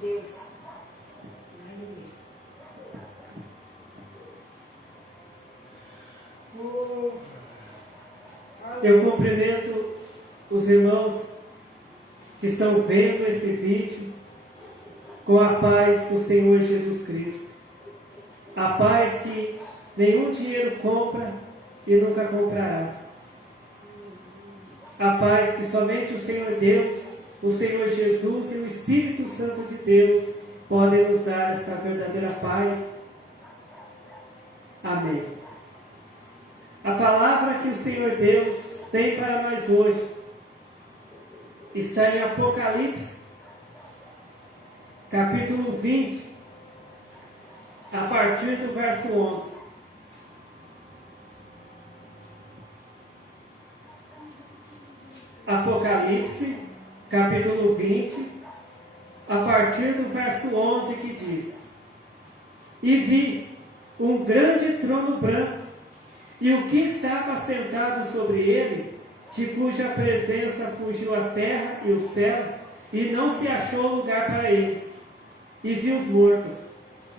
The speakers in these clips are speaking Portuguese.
Deus. Eu cumprimento os irmãos que estão vendo esse vídeo com a paz do Senhor Jesus Cristo. A paz que nenhum dinheiro compra e nunca comprará. A paz que somente o Senhor Deus, o Senhor Jesus e o Espírito Santo de Deus podem nos dar esta verdadeira paz. Amém. A palavra que o Senhor Deus tem para nós hoje está em Apocalipse, capítulo 20, a partir do verso 11. Apocalipse, capítulo 20, a partir do verso 11, que diz: E vi um grande trono branco, e o que estava sentado sobre ele, de cuja presença fugiu a terra e o céu, e não se achou lugar para eles. E vi os mortos,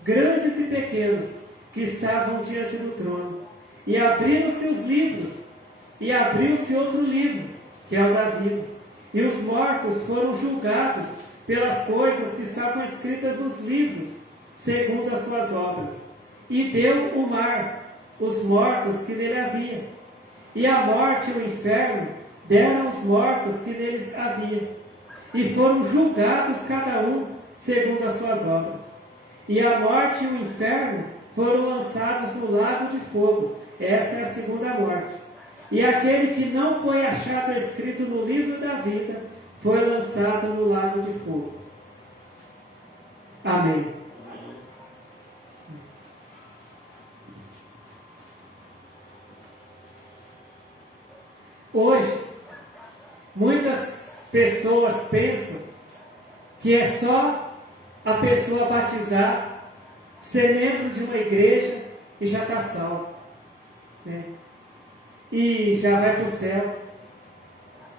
grandes e pequenos, que estavam diante do trono, e abriram-se os livros, e abriu-se outro livro, que é o da vida. E os mortos foram julgados pelas coisas que estavam escritas nos livros, segundo as suas obras. E deu o mar os mortos que nele havia. E a morte e o inferno deram os mortos que neles havia. E foram julgados cada um segundo as suas obras. E a morte e o inferno foram lançados no lago de fogo. Esta é a segunda morte. E aquele que não foi achado escrito no livro da vida foi lançado no lago de fogo. Amém. Hoje, muitas pessoas pensam que é só a pessoa batizar, ser membro de uma igreja e já está salvo, né? E já vai para o céu.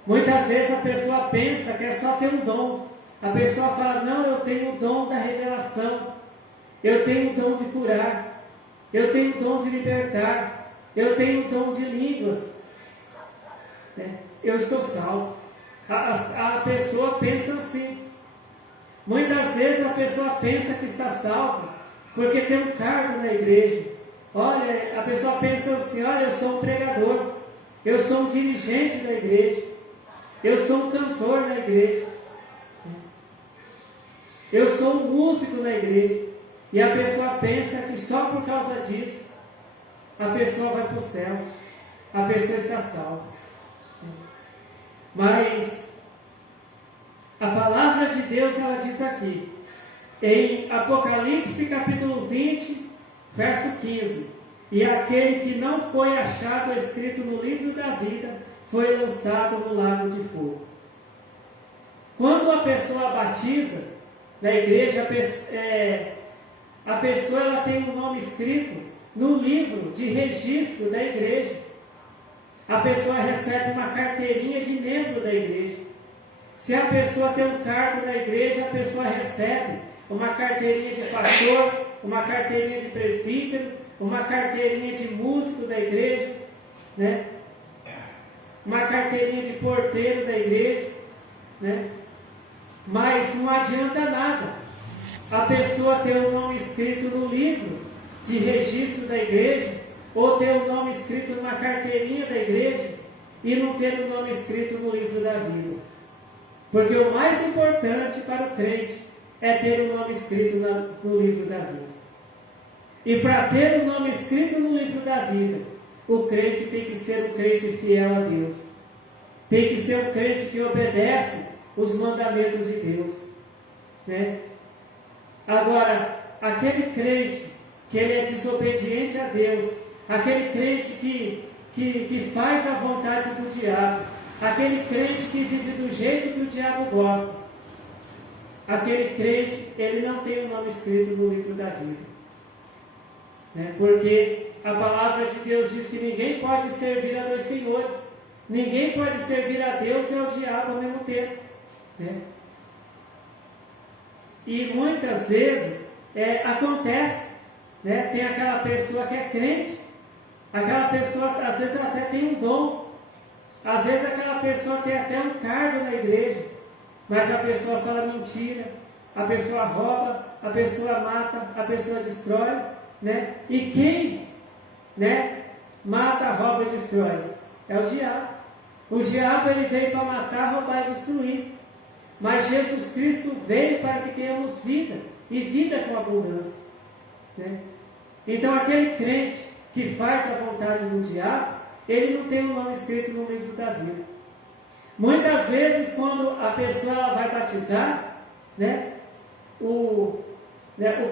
Muitas vezes a pessoa pensa que é só ter um dom. A pessoa fala: não, eu tenho o dom da revelação, eu tenho o dom de curar, eu tenho o dom de libertar, eu tenho o dom de línguas, né? Eu estou salvo. A pessoa pensa assim. Muitas vezes a pessoa pensa que está salva porque tem um cargo na igreja. Olha, a pessoa pensa assim: olha, eu sou um pregador, eu sou um dirigente da igreja, eu sou um cantor na igreja, eu sou um músico na igreja. E a pessoa pensa que só por causa disso a pessoa vai para o céu, a pessoa está salva. Mas a palavra de Deus, ela diz aqui, em Apocalipse capítulo 20, verso 15: E aquele que não foi achado escrito no livro da vida foi lançado no lago de fogo. Quando a pessoa batiza na igreja, a pessoa ela tem um nome escrito no livro de registro da igreja. A pessoa recebe uma carteirinha de membro da igreja. Se a pessoa tem um cargo na igreja, a pessoa recebe uma carteirinha de pastor, uma carteirinha de presbítero, uma carteirinha de músico da igreja, né? Uma carteirinha de porteiro da igreja, né? Mas não adianta nada a pessoa ter o nome escrito no livro de registro da igreja, ou ter o nome escrito numa carteirinha da igreja, e não ter o nome escrito no livro da vida. Porque o mais importante para o crente é ter o nome escrito no livro da vida. E para ter o nome escrito no livro da vida, o crente tem que ser um crente fiel a Deus. Tem que ser um crente que obedece os mandamentos de Deus, né? Agora, aquele crente que ele é desobediente a Deus, aquele crente que faz a vontade do diabo, aquele crente que vive do jeito que o diabo gosta, aquele crente, ele não tem o nome escrito no livro da vida, né? Porque a palavra de Deus diz que ninguém pode servir a dois senhores, ninguém pode servir a Deus e ao diabo ao mesmo tempo, né? E muitas vezes acontece, né? Tem aquela pessoa que é crente, aquela pessoa, às vezes ela até tem um dom, às vezes aquela pessoa tem até um cargo na igreja, mas a pessoa fala mentira, a pessoa rouba, a pessoa mata, a pessoa destrói, né? E quem, né, mata, rouba e destrói? É o diabo. O diabo ele veio para matar, roubar e destruir. Mas Jesus Cristo veio para que tenhamos vida, e vida com abundância, né? Então aquele crente que faz a vontade do diabo, ele não tem o nome escrito no livro da vida. Muitas vezes quando a pessoa ela vai batizar, né, o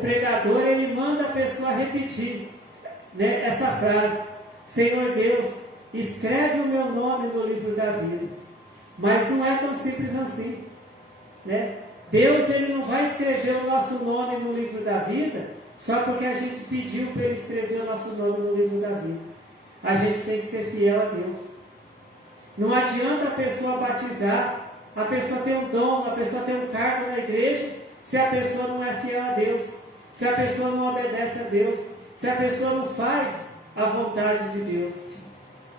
pregador ele manda a pessoa repetir, né, essa frase: Senhor Deus, escreve o meu nome no livro da vida. Mas não é tão simples assim, né? Deus ele não vai escrever o nosso nome no livro da vida só porque a gente pediu para ele escrever o nosso nome no livro da vida. A gente tem que ser fiel a Deus. Não adianta a pessoa batizar, a pessoa tem um dom, a pessoa tem um cargo na igreja, se a pessoa não é fiel a Deus, se a pessoa não obedece a Deus, se a pessoa não faz a vontade de Deus.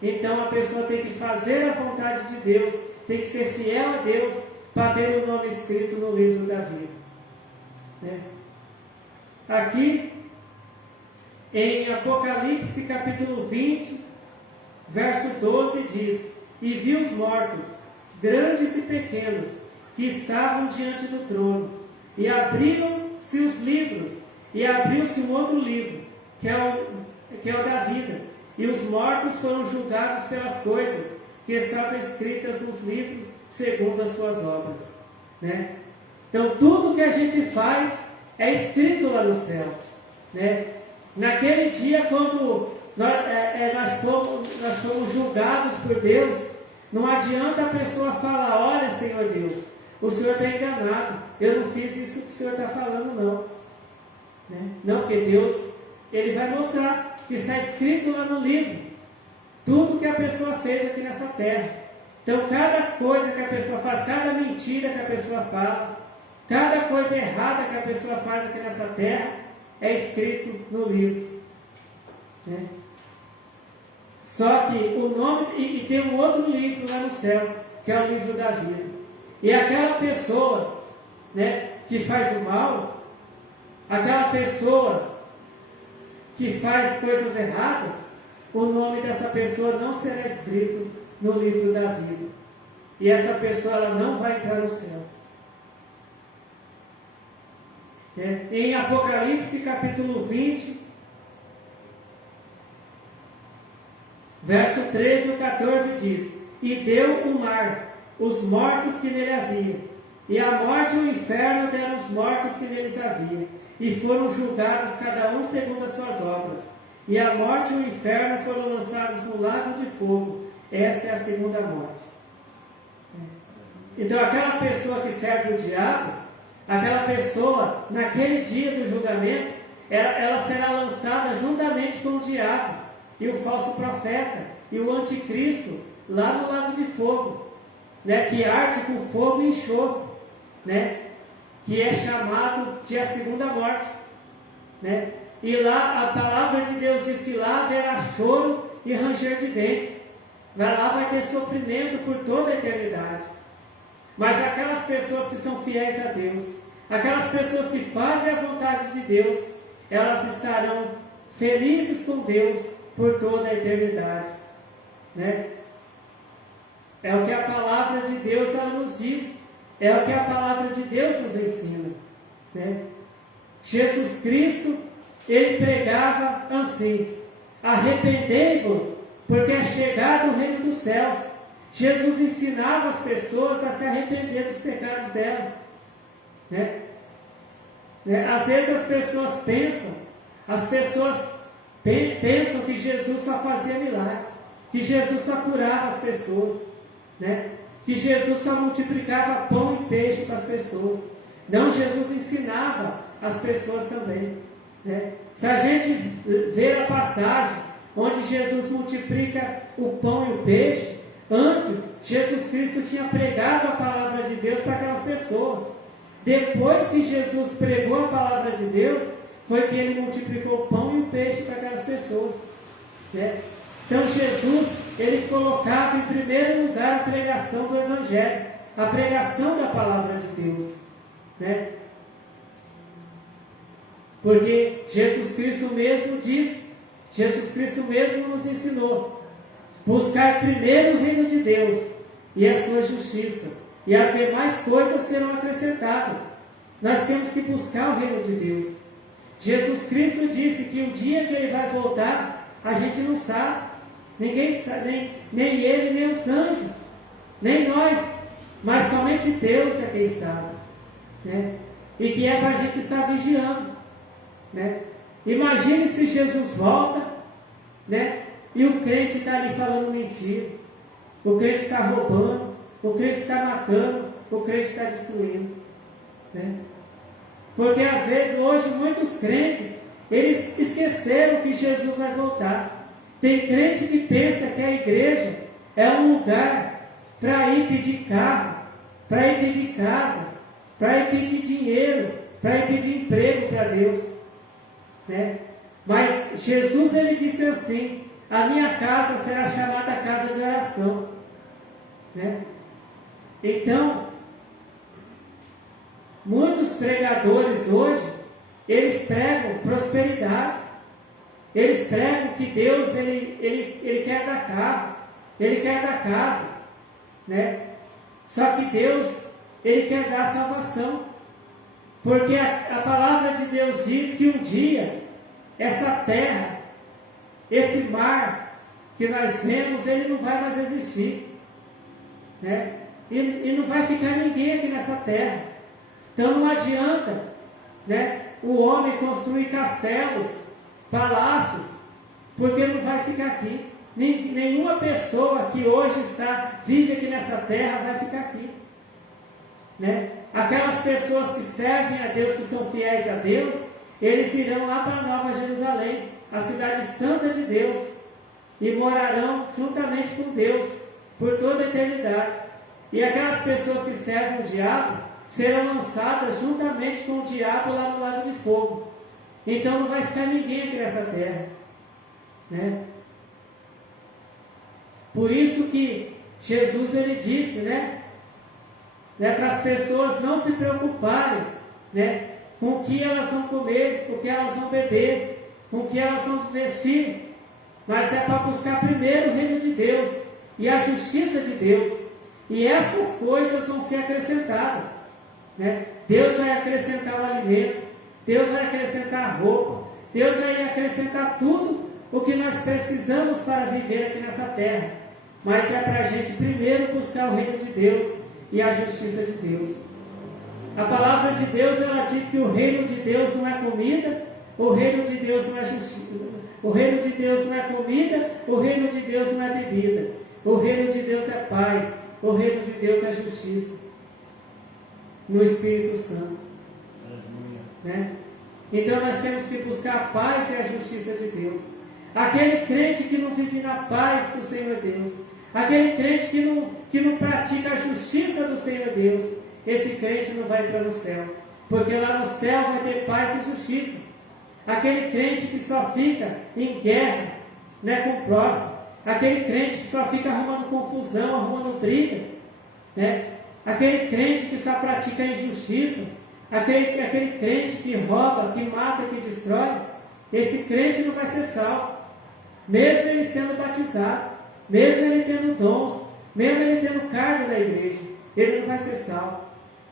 Então a pessoa tem que fazer a vontade de Deus, tem que ser fiel a Deus para ter o nome escrito no livro da vida, né? Aqui em Apocalipse capítulo 20, verso 12 diz: E vi os mortos, grandes e pequenos, que estavam diante do trono, e abriram-se os livros, e abriu-se um outro livro, que é o da vida, e os mortos foram julgados pelas coisas que estavam escritas nos livros, segundo as suas obras, né? Então tudo que a gente faz é escrito lá no céu, né? Naquele dia, quando nós fomos julgados por Deus, não adianta a pessoa falar: olha, Senhor Deus, o Senhor está enganado, eu não fiz isso que o Senhor está falando, não, né? Não, porque Deus ele vai mostrar que está escrito lá no livro tudo que a pessoa fez aqui nessa terra. Então cada coisa que a pessoa faz, cada mentira que a pessoa fala, cada coisa errada que a pessoa faz aqui nessa terra é escrito no livro, né? Só que o nome, e tem um outro livro lá no céu, que é o livro da vida. E aquela pessoa, né, que faz o mal, aquela pessoa que faz coisas erradas, o nome dessa pessoa não será escrito no livro da vida. E essa pessoa ela não vai entrar no céu. Em Apocalipse capítulo 20, verso 13 e 14 diz: E deu o mar os mortos que nele havia, e a morte e o inferno deram os mortos que neles havia, e foram julgados cada um segundo as suas obras. E a morte e o inferno foram lançados no lago de fogo. Esta é a segunda morte. Então aquela pessoa que serve o diabo, aquela pessoa, naquele dia do julgamento, ela será lançada juntamente com o diabo, e o falso profeta, e o anticristo, lá no lago de fogo, né, que arde com fogo e enxofre, né, que é chamado de a segunda morte, né? E lá a palavra de Deus diz que lá haverá choro e ranger de dentes. Lá vai ter sofrimento por toda a eternidade. Mas aquelas pessoas que são fiéis a Deus, aquelas pessoas que fazem a vontade de Deus, elas estarão felizes com Deus por toda a eternidade, né? É o que a palavra de Deus ela nos diz, é o que a palavra de Deus nos ensina, né? Jesus Cristo, ele pregava assim: arrependei-vos, porque é chegado o reino dos céus. Jesus ensinava as pessoas a se arrepender dos pecados delas, né? Às vezes as pessoas pensam que Jesus só fazia milagres, que Jesus só curava as pessoas, né? Que Jesus só multiplicava pão e peixe para as pessoas. Não, Jesus ensinava as pessoas também, né? Se a gente ver a passagem onde Jesus multiplica o pão e o peixe, antes Jesus Cristo tinha pregado a palavra de Deus para aquelas pessoas. depois que Jesus pregou a palavra de Deus, foi que ele multiplicou o pão e o peixe para aquelas pessoas, né? Então Jesus, ele colocava em primeiro lugar a pregação do Evangelho, a pregação da palavra de Deus, né? Porque Jesus Cristo mesmo diz, Jesus Cristo mesmo nos ensinou: buscar primeiro o reino de Deus e a sua justiça, e as demais coisas serão acrescentadas. Nós temos que buscar o reino de Deus. Jesus Cristo disse que o dia que ele vai voltar, a gente não sabe. Ninguém sabe, nem ele, nem os anjos, nem nós, mas somente Deus é quem sabe, né? E que é para a gente estar vigiando, né? Imagine se Jesus volta, né? E o crente está ali falando mentira, o crente está roubando, o crente está matando, o crente está destruindo, né? Porque às vezes hoje muitos crentes, eles esqueceram que Jesus vai voltar. Tem crente que pensa que a igreja é um lugar para ir pedir carro, para ir pedir casa, para ir pedir dinheiro, para ir pedir emprego para Deus, né? Mas Jesus, ele disse assim: a minha casa será chamada casa de oração, né? Então, muitos pregadores hoje, eles pregam prosperidade. Eles pregam que Deus, ele quer dar carro, ele quer dar casa, né? Só que Deus, ele quer dar salvação. Porque a palavra de Deus diz que um dia, essa terra, esse mar que nós vemos, ele não vai mais existir, né? E não vai ficar ninguém aqui nessa terra. Então não adianta, né, o homem construir castelos, palácios, porque não vai ficar aqui. Nenhuma pessoa que hoje vive aqui nessa terra vai ficar aqui, né? Aquelas pessoas que servem a Deus, que são fiéis a Deus, eles irão lá para Nova Jerusalém, a cidade santa de Deus, e morarão juntamente com Deus por toda a eternidade. E aquelas pessoas que servem o diabo serão lançadas juntamente com o diabo lá no lago de fogo. Então não vai ficar ninguém aqui nessa terra, né? Por isso que Jesus, ele disse, né, para as pessoas não se preocuparem, né, com o que elas vão comer, o que elas vão beber, com o que elas vão vestir, mas é para buscar primeiro o reino de Deus e a justiça de Deus, e essas coisas vão ser acrescentadas, né? Deus vai acrescentar o alimento, Deus vai acrescentar a roupa, Deus vai acrescentar tudo o que nós precisamos para viver aqui nessa terra. Mas é para a gente primeiro buscar o reino de Deus e a justiça de Deus. A palavra de Deus, ela diz que o reino de Deus não é comida, o reino de Deus não é justiça. O reino de Deus não é comida, o reino de Deus não é bebida. O reino de Deus é paz, o reino de Deus é justiça no Espírito Santo, né? Então nós temos que buscar a paz e a justiça de Deus. Aquele crente que não vive na paz do Senhor Deus, aquele crente que não pratica a justiça do Senhor Deus, esse crente não vai entrar no céu, porque lá no céu vai ter paz e justiça. Aquele crente que só fica em guerra, né, com o próximo, aquele crente que só fica arrumando confusão, arrumando briga, né? Aquele crente que só pratica a injustiça, aquele crente que rouba, que mata, que destrói, esse crente não vai ser salvo, mesmo ele sendo batizado, mesmo ele tendo dons, mesmo ele tendo cargo na igreja, ele não vai ser salvo.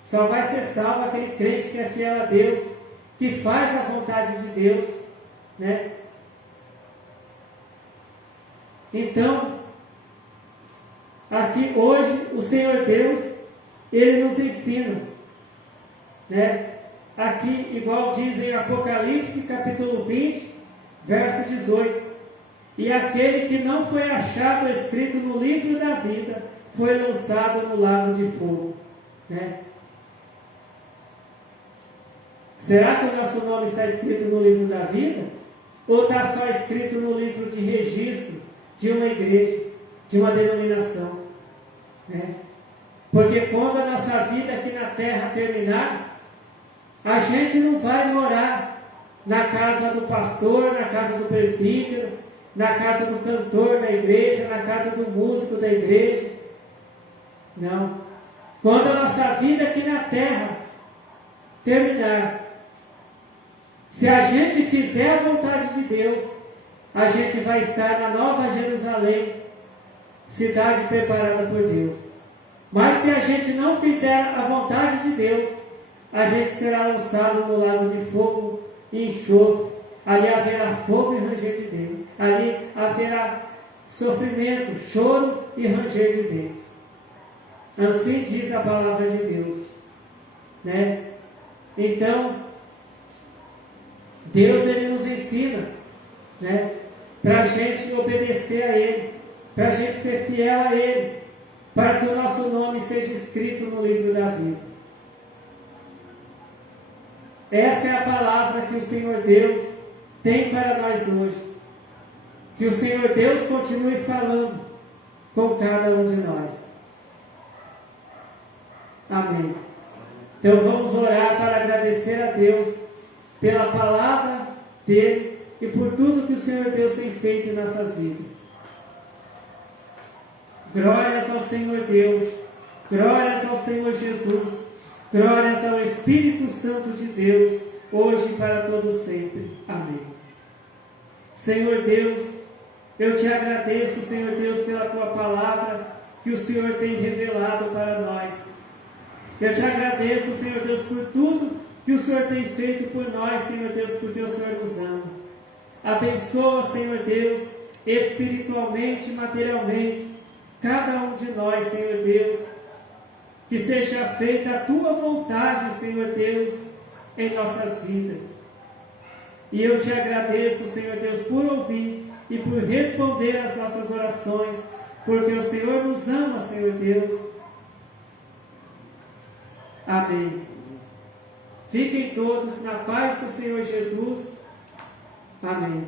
Só vai ser salvo aquele crente que é fiel a Deus, que faz a vontade de Deus, né? Então, aqui hoje o Senhor Deus, ele nos ensina, né? Aqui, igual diz em Apocalipse, capítulo 20, verso 18: e aquele que não foi achado escrito no livro da vida foi lançado no lago de fogo, né? Será que o nosso nome está escrito no livro da vida? Ou está só escrito no livro de registro de uma igreja, de uma denominação, né? Porque quando a nossa vida aqui na terra terminar, A gente não vai morar na casa do pastor, na casa do presbítero, na casa do cantor da igreja, na casa do músico da igreja. Não. Quando a nossa vida aqui na terra terminar, se a gente fizer a vontade de Deus, a gente vai estar na Nova Jerusalém, cidade preparada por Deus. Mas se a gente não fizer a vontade de Deus, a gente será lançado no lago de fogo e enxofre. Ali haverá fogo e ranger de dentes. Ali haverá sofrimento, choro e ranger de dentes. Assim diz a palavra de Deus. Né? Então, Deus ele nos ensina, né, para a gente obedecer a Ele, para a gente ser fiel a Ele, para que o nosso nome seja escrito no livro da vida. Esta é a palavra que o Senhor Deus tem para nós hoje. Que o Senhor Deus continue falando com cada um de nós. Amém. Então vamos orar para agradecer a Deus pela palavra dele e por tudo que o Senhor Deus tem feito em nossas vidas. Glórias ao Senhor Deus, glórias ao Senhor Jesus, glórias ao Espírito Santo de Deus, hoje e para todo sempre. Amém. Senhor Deus, eu te agradeço, Senhor Deus, pela tua palavra que o Senhor tem revelado para nós. Eu te agradeço, Senhor Deus, por tudo que o Senhor tem feito por nós, Senhor Deus, porque o Senhor nos ama. Abençoa, Senhor Deus, espiritualmente e materialmente, cada um de nós, Senhor Deus, que seja feita a tua vontade, Senhor Deus, em nossas vidas. E eu te agradeço, Senhor Deus, por ouvir e por responder às nossas orações, porque o Senhor nos ama, Senhor Deus. Amém. Fiquem todos na paz do Senhor Jesus. Amém.